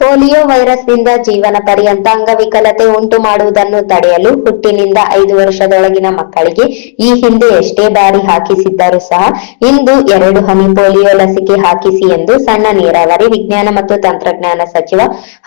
Polio ವೈರಸ್ನಿಂದ ಜೀವನ ಪರ್ಯಂತ ಅಂಗವಿಕಲತೆ ಉಂಟು ಮಾಡುವುದನ್ನು ತಡೆಯಲು ಹುಟ್ಟಿನಿಂದ 5 ವರ್ಷದೊಳಗಿನ ಮಕ್ಕಳಿಗೆ ಈ ಹಿಂದೆ ಎಷ್ಟೇ ಬಾರಿ ಹಾಕಿಸಿದ್ದರೂ ಸಹ ಇಂದು 2 ಹನಿ ಪೋಲಿಯೋ ಲಸಿಕೆ ಹಾಕಿಸಿ ಎಂದು ಸಣ್ಣ ನೀರಾವರಿ ವಿಜ್ಞಾನ ಮತ್ತು ತಂತ್ರಜ್ಞಾನ ಸಚಿವ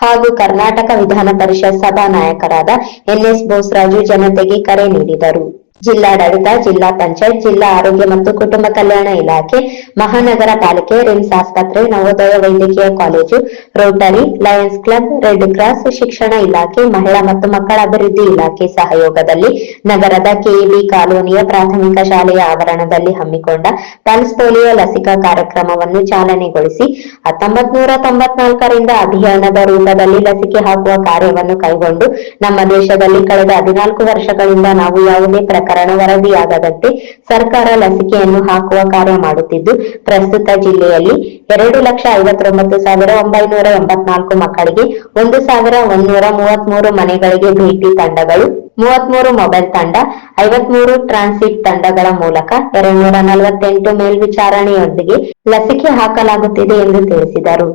ಹಾಗೂ ಕರ್ನಾಟಕ ವಿಧಾನ ಪರಿಷತ್ ಸಭಾ ನಾಯಕರಾದ ಎನ್ಎಸ್ ಬೋಸರಾಜು ಜನತೆಗೆ ಕರೆ ನೀಡಿದರು. ಜಿಲ್ಲಾಡಳಿತ, ಜಿಲ್ಲಾ ಪಂಚಾಯತ್, ಜಿಲ್ಲಾ ಆರೋಗ್ಯ ಮತ್ತು ಕುಟುಂಬ ಕಲ್ಯಾಣ ಇಲಾಖೆ, ಮಹಾನಗರ ಪಾಲಿಕೆ, ರಿಮ್ಸ್ ಆಸ್ಪತ್ರೆ, ನವೋದಯ ವೈದ್ಯಕೀಯ college, Rotary, Lions club, red cross, ಶಿಕ್ಷಣ ಇಲಾಖೆ, ಮಹಿಳಾ ಮತ್ತು ಮಕ್ಕಳ ಅಭಿವೃದ್ಧಿ ಇಲಾಖೆ ಸಹಯೋಗದಲ್ಲಿ ನಗರದ ಕೆಇಬಿ ಕಾಲೋನಿಯ ಪ್ರಾಥಮಿಕ ಶಾಲೆಯ ಆವರಣದಲ್ಲಿ ಹಮ್ಮಿಕೊಂಡ ಪಲ್ಸ್ ಪೋಲಿಯೋ ಲಸಿಕಾ ಕಾರ್ಯಕ್ರಮವನ್ನು ಚಾಲನೆಗೊಳಿಸಿ 1994ರಿಂದ ಅಭಿಯಾನದ ರೂಪದಲ್ಲಿ ಲಸಿಕೆ ಹಾಕುವ ಕಾರ್ಯವನ್ನು ಕೈಗೊಂಡು ನಮ್ಮ ದೇಶದಲ್ಲಿ ಕಳೆದ 14 ವರ್ಷಗಳಿಂದ ನಾವು ಯಾವುದೇ ಪ್ರಕರಣ ವರದಿಯಾಗದಂತೆ ಸರ್ಕಾರ ಲಸಿಕೆಯನ್ನು ಹಾಕುವ ಕಾರ್ಯ ಮಾಡುತ್ತಿದ್ದು, ಪ್ರಸ್ತುತ ಜಿಲ್ಲೆಯಲ್ಲಿ 2,59,984 ಮಕ್ಕಳಿಗೆ 1,133 ಮನೆಗಳಿಗೆ ಭೇಟಿ ತಂಡಗಳು, 33 ಮೊಬೈಲ್ ತಂಡ, 53 ಟ್ರಾನ್ಸಿಟ್ ತಂಡಗಳ ಮೂಲಕ 248 ಮೇಲ್ವಿಚಾರಣೆಯೊಂದಿಗೆ ಲಸಿಕೆ ಹಾಕಲಾಗುತ್ತಿದೆ ಎಂದು ತಿಳಿಸಿದರು.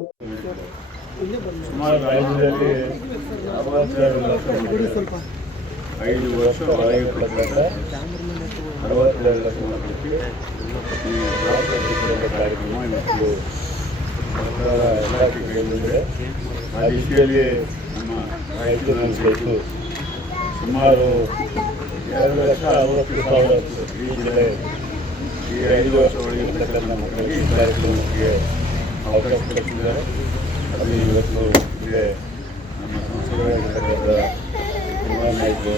ಐದು ವರ್ಷ ಒಳಗಿರ್ತಕ್ಕಂಥ 62 ಲಕ್ಷ ಮಕ್ಕಳಿಗೆ ಈ ಕಾರ್ಯಕ್ರಮ ಇವತ್ತು ಸರ್ಕಾರ ಇಲಾಖೆ ಕೈಗೊಂಡಿದೆ. ಆ ದಿಶೆಯಲ್ಲಿ ನಮ್ಮ ರಾಯಚೂರಿನಲ್ಲಿ ಸೇರಿತು ಸುಮಾರು 2,60,000 ಈ ಜಿಲ್ಲೆ ಈ 5 ವರ್ಷ ಒಳಗಿರ್ತಕ್ಕಂಥ ಮಕ್ಕಳಿಗೆ ಈ ಕಾರ್ಯಕ್ರಮಕ್ಕೆ ಅವಕಾಶ ಕೊಡ್ತಿದ್ದಾರೆ. ಅದು ಇವತ್ತು ಇದೆ ನಮ್ಮ ಸಂಸ್ಥೆಗಳಿರ್ತಕ್ಕಂಥ ನಾಯಕರು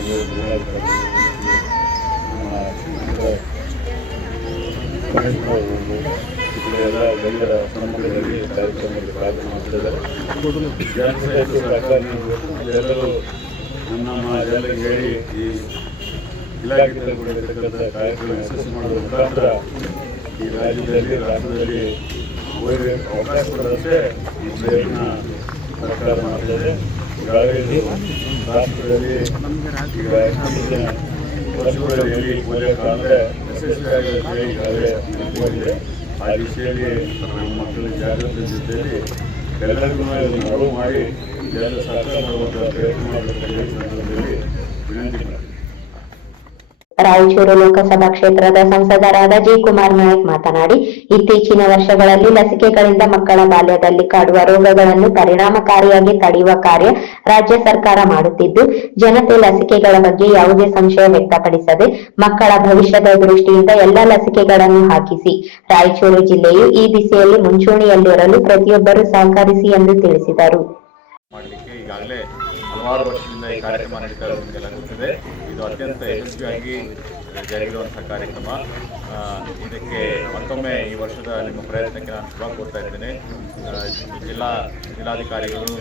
ಎಲ್ಲ ಗಣ್ಯರ ಸಮ್ಮುಖದಲ್ಲಿ ಕಾರ್ಯಕ್ರಮದಲ್ಲಿ ಭಾಗವಹಿಸಿದ್ದಾರೆ. ಎಲ್ಲರೂ ನಮ್ಮ ಜನರಿಗೆ ಹೇಳಿ ಈ ಇಲಾಖೆಯಲ್ಲಿ ಕೊಡಿರ್ತಕ್ಕಂಥ ಕಾರ್ಯಕ್ರಮ ಯಶಸ್ವಿ ಮಾಡೋದ್ರ ಮುಖಾಂತರ ಈ ರಾಜ್ಯದಲ್ಲಿ ರಾಷ್ಟ್ರದಲ್ಲಿ ಅವಕಾಶ ಕೊಡೋದಕ್ಕೆ ಈ ಪ್ರಯತ್ನ ಸರ್ಕಾರ ಮಾಡ್ತಿದೆ. ಈಗಾಗಲೇ ರಾಷ್ಟ್ರದಲ್ಲಿ ಈಗ ವರ್ಷಗಳಲ್ಲಿ ಪೋಲಿಯೋ ಕಾಲದ ಯಶಸ್ವಿಯಾಗಿ ಈಗಾಗಲೇ ನೆನಪಿದೆ. ಆ ದಿಶೆಯಲ್ಲಿ ನಮ್ಮ ಮಕ್ಕಳ ಜಾಗೃತಿ ಜೊತೆಯಲ್ಲಿ ಎಲ್ಲರಿಗೂ ಅರಿವು ಮಾಡಿ ಎಲ್ಲ ಸರ್ಕಾರ ಮಾಡುವಂಥ ಪ್ರಯತ್ನ ಮಾಡಬೇಕಂತ ಸಂದರ್ಭದಲ್ಲಿ ವಿನಂತಿ ಮಾಡಿ. ರಾಯಚೂರು ಲೋಕಸಭಾ ಕ್ಷೇತ್ರದ ಸಂಸದರಾದ ಜಿ. ಕುಮಾರ್ ನಾಯಕ್ ಮಾತನಾಡಿ, ಇತ್ತೀಚಿನ ವರ್ಷಗಳಲ್ಲಿ ಲಸಿಕೆಗಳಿಂದ ಮಕ್ಕಳ ಬಾಲ್ಯದಲ್ಲಿ ಕಾಡುವ ರೋಗಗಳನ್ನು ಪರಿಣಾಮಕಾರಿಯಾಗಿ ತಡೆಯುವ ಕಾರ್ಯ ರಾಜ್ಯ ಸರ್ಕಾರ ಮಾಡುತ್ತಿದ್ದು, ಜನತೆ ಲಸಿಕೆಗಳ ಬಗ್ಗೆ ಯಾವುದೇ ಸಂಶಯ ವ್ಯಕ್ತಪಡಿಸದೆ ಮಕ್ಕಳ ಭವಿಷ್ಯದ ದೃಷ್ಟಿಯಿಂದ ಎಲ್ಲ ಲಸಿಕೆಗಳನ್ನು ಹಾಕಿಸಿ ರಾಯಚೂರು ಜಿಲ್ಲೆಯು ಈ ದಿಸೆಯಲ್ಲಿ ಮುಂಚೂಣಿಯಲ್ಲಿರಲು ಪ್ರತಿಯೊಬ್ಬರೂ ಸಹಕರಿಸಿ ಎಂದು ತಿಳಿಸಿದರು. ಹಲವಾರು ವರ್ಷದಿಂದ ಈ ಕಾರ್ಯಕ್ರಮ ನಡೀತಾ ಇರೋದು ನಿಮಗೆಲ್ಲ ಗೊತ್ತಿದೆ. ಇದು ಅತ್ಯಂತ ಯಶಸ್ವಿಯಾಗಿ ಜರುಗಿರುವಂತಹ ಕಾರ್ಯಕ್ರಮ. ಇದಕ್ಕೆ ಮತ್ತೊಮ್ಮೆ ಈ ವರ್ಷದ ನಿಮ್ಮ ಪ್ರಯತ್ನಕ್ಕೆ ನಾನು ಶುಭ ಕೋರ್ತಾ ಇದ್ದೇನೆ. ಜಿಲ್ಲಾಧಿಕಾರಿಗಳು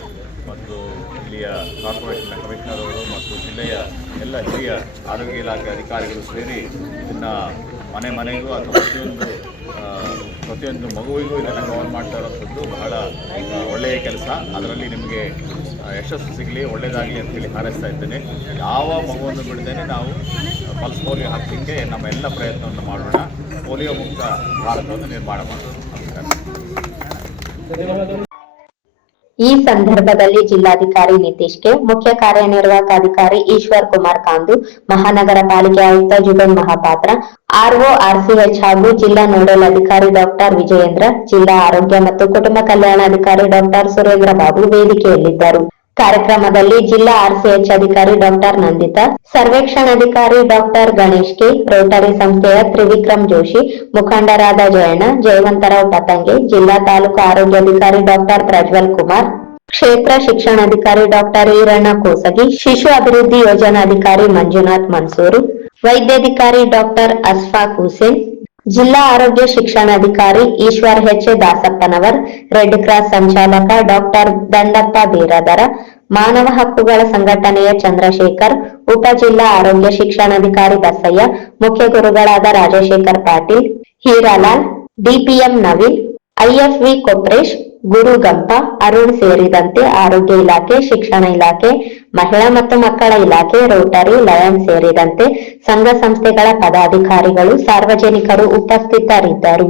ಮತ್ತು ಇಲ್ಲಿಯ ಕಾರ್ಪೊರೇಷನ್ನ ಕಮಿಷನರ್ ಅವರು ಮತ್ತು ಜಿಲ್ಲೆಯ ಎಲ್ಲ ಹಿರಿಯ ಆರೋಗ್ಯ ಇಲಾಖೆ ಅಧಿಕಾರಿಗಳು ಸೇರಿ ಇದನ್ನು ಮನೆಗೂ ಅಥವಾ ಪ್ರತಿಯೊಂದು ಮಗುವಿಗೂ ಇದನ್ನು ಕವರ್ ಮಾಡ್ತಾ ಇರೋಂಥದ್ದು ಬಹಳ ಒಳ್ಳೆಯ ಕೆಲಸ. ಅದರಲ್ಲಿ ನಿಮಗೆ ಯಶಸ್ಸು ಸಿಗಲಿ, ಒಳ್ಳೆಯದಾಗಲಿ ಅಂತೇಳಿ ಹಾರೈಸ್ತಾ ಇದ್ದೇನೆ. ಯಾವ ಮಗುವನ್ನು ಬಿಡದೇನೆ ನಾವು ಪಲ್ಸ್ ಪೋಲಿಯೋ ಹಾಕಲಿಕ್ಕೆ ನಮ್ಮ ಎಲ್ಲ ಪ್ರಯತ್ನವನ್ನು ಮಾಡೋಣ. ಪೋಲಿಯೋ ಮುಕ್ತ ಭಾರತವನ್ನು ನಿರ್ಮಾಣ ಮಾಡೋಣ. ಈ ಸಂದರ್ಭದಲ್ಲಿ ಜಿಲ್ಲಾಧಿಕಾರಿ ನಿತೀಶ್ ಕೆ, ಮುಖ್ಯ ಕಾರ್ಯನಿರ್ವಾಹಕ ಅಧಿಕಾರಿ ಈಶ್ವರ್ ಕುಮಾರ್ ಕಾಂದು, ಮಹಾನಗರ ಪಾಲಿಕೆ ಆಯುಕ್ತ ಜುಬೇನ್ ಮಹಾಪಾತ್ರ, ಆರ್ಒ ಆರ್ಸಿಎಚ್ ಹಾಗೂ ಜಿಲ್ಲಾ ನೋಡಲ್ ಅಧಿಕಾರಿ ಡಾಕ್ಟರ್ ವಿಜಯೇಂದ್ರ, ಜಿಲ್ಲಾ ಆರೋಗ್ಯ ಮತ್ತು ಕುಟುಂಬ ಕಲ್ಯಾಣಾಧಿಕಾರಿ ಡಾಕ್ಟರ್ ಸುರೇಂದ್ರ ಬಾಬು ವೇದಿಕೆಯಲ್ಲಿದ್ದರು. ಕಾರ್ಯಕ್ರಮದಲ್ಲಿ ಜಿಲ್ಲಾ ಆರ್ಸಿಎಚ್ ಅಧಿಕಾರಿ ಡಾಕ್ಟರ್ ನಂದಿತಾ, ಸರ್ವೇಕ್ಷಣಾಧಿಕಾರಿ ಡಾಕ್ಟರ್ ಗಣೇಶ್ ಕೆ, ರೋಟರಿ ಸಂಸ್ಥೆಯ ತ್ರಿವಿಕ್ರಮ್ ಜೋಶಿ, ಮುಖಂಡರಾದ ಜಯಣ್ಣ, ಜಯವಂತರಾವ್ ಪತಂಗೆ, ಜಿಲ್ಲಾ ತಾಲೂಕು ಆರೋಗ್ಯಾಧಿಕಾರಿ ಡಾಕ್ಟರ್ ಪ್ರಜ್ವಲ್ ಕುಮಾರ್, ಕ್ಷೇತ್ರ ಶಿಕ್ಷಣಾಧಿಕಾರಿ ಡಾಕ್ಟರ್ ಈರಣ್ಣ ಕೋಸಗಿ, ಶಿಶು ಅಭಿವೃದ್ಧಿ ಯೋಜನಾಧಿಕಾರಿ ಮಂಜುನಾಥ್ ಮನ್ಸೂರು, ವೈದ್ಯಾಧಿಕಾರಿ ಡಾಕ್ಟರ್ ಅಸ್ಫಾಕ್ ಹುಸೇನ್, ಜಿಲ್ಲಾ ಆರೋಗ್ಯ ಶಿಕ್ಷಣಾಧಿಕಾರಿ ಈಶ್ವರ್ ಎಚ್ ದಾಸಪ್ಪನವರ್, ರೆಡ್ ಕ್ರಾಸ್ ಸಂಚಾಲಕ ಡಾಕ್ಟರ್ ದಂಡಪ್ಪ ಬೀರದರ, ಮಾನವ ಹಕ್ಕುಗಳ ಸಂಘಟನೆಯ ಚಂದ್ರಶೇಖರ್, ಉಪ ಜಿಲ್ಲಾ ಆರೋಗ್ಯ ಶಿಕ್ಷಣಾಧಿಕಾರಿ ಬಸಯ್ಯ, ಮುಖ್ಯ ಗುರುಗಳಾದ ರಾಜಶೇಖರ್ ಪಾಟೀಲ್, ಹೀರಾಲಾಲ್, ಡಿಪಿಎಂ ನವೀನ್, ಐಎಫ್ವಿ ಕೊಪ್ರೇಶ್, ಗುರು ಗಂಪ, ಅರುಣ್ ಸೇರಿದಂತೆ ಆರೋಗ್ಯ ಇಲಾಖೆ, ಶಿಕ್ಷಣ ಇಲಾಖೆ, ಮಹಿಳಾ ಮತ್ತು ಮಕ್ಕಳ ಇಲಾಖೆ, ರೋಟರಿ, ಲಯನ್ಸ್ ಸೇರಿದಂತೆ ಸಂಘ ಸಂಸ್ಥೆಗಳ ಪದಾಧಿಕಾರಿಗಳು, ಸಾರ್ವಜನಿಕರು ಉಪಸ್ಥಿತರಿದ್ದರು.